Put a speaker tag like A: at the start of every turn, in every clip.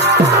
A: thank you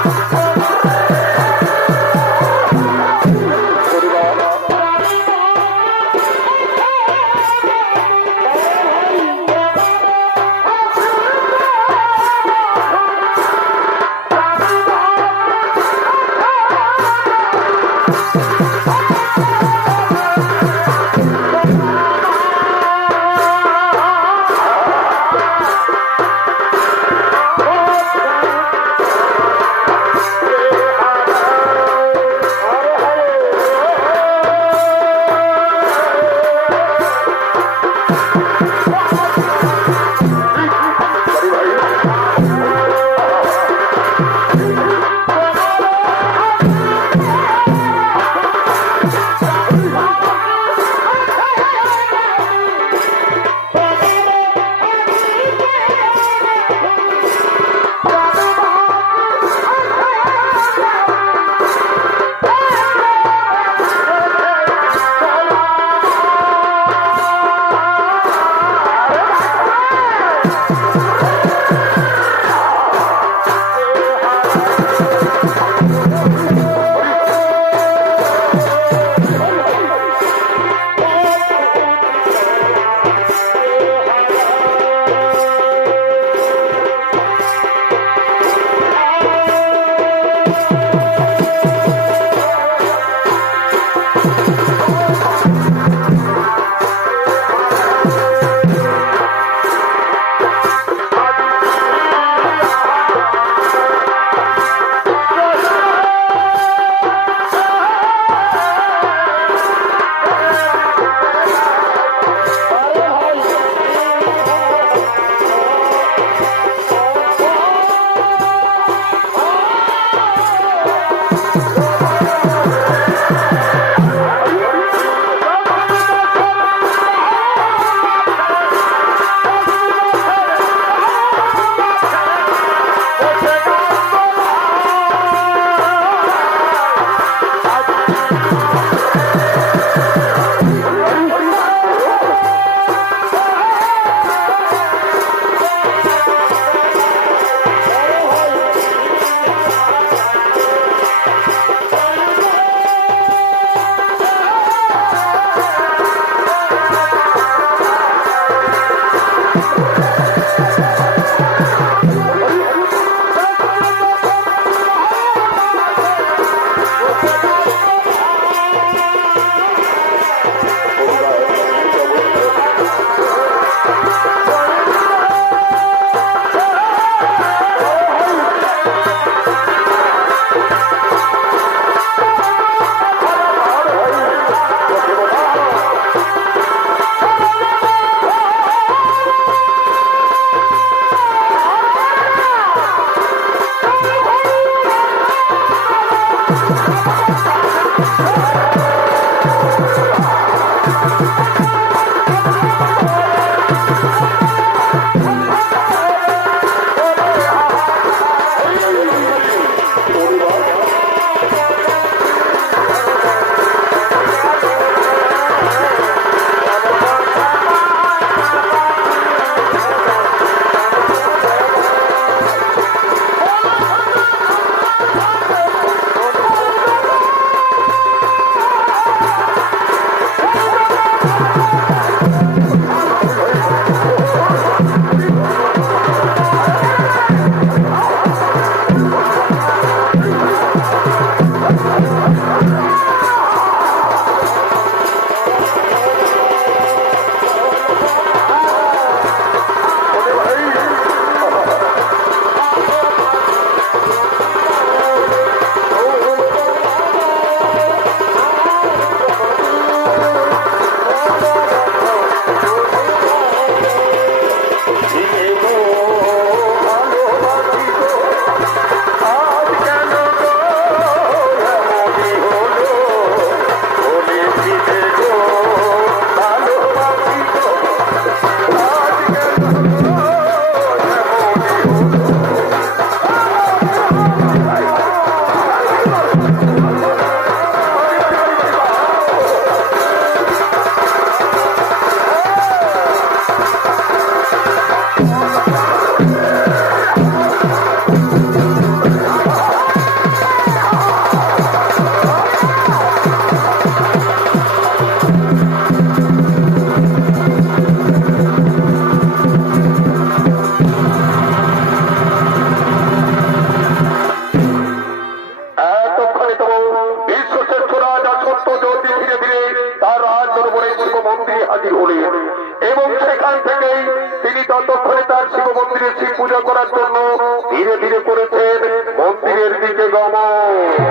A: Música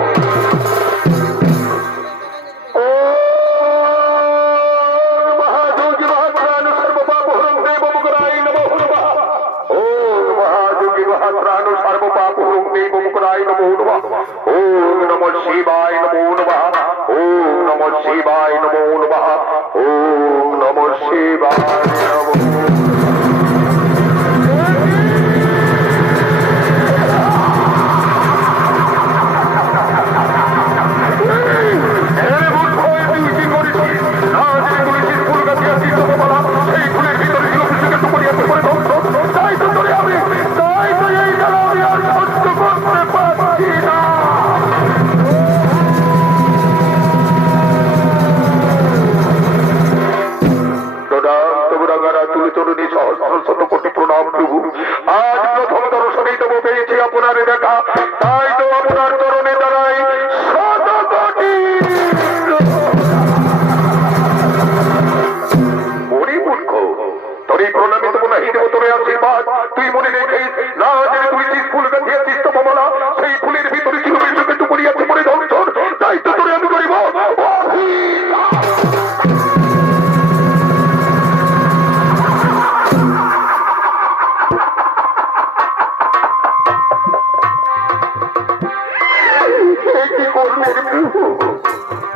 A: কি কর্মের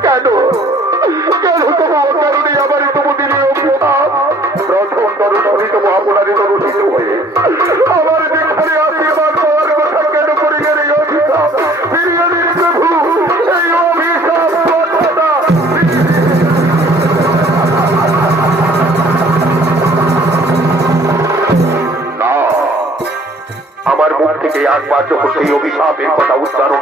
A: কেন? কেন তোমার কারণে আমার তবু দিনে অপরাধ? প্রথম দর্শনী তবু আপনারই দর্শিত হয়ে। আমার যেখানে আশীর্বাদ পাওয়ার কথা কেন করে গেলে অভিশাপ? ফিরিয়ে দিন প্রভু সেই অভিশাপ আমার মুখ থেকে একবার যখন সেই অভিশাপের কথা উচ্চারণ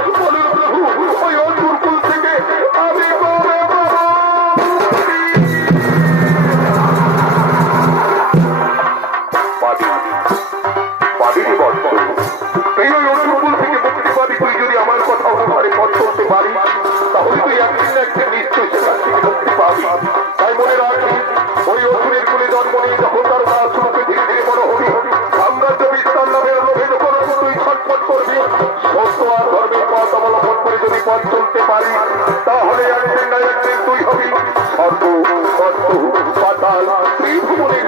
A: বন্ধুয়া ধর্মের পথ অবলম্বন করে যদি পথ চলতে পারি, তাহলে একদিন না একদিন তুই হবি। স্বর্গ কর্ত পাতাল,
B: ত্রিভুবনে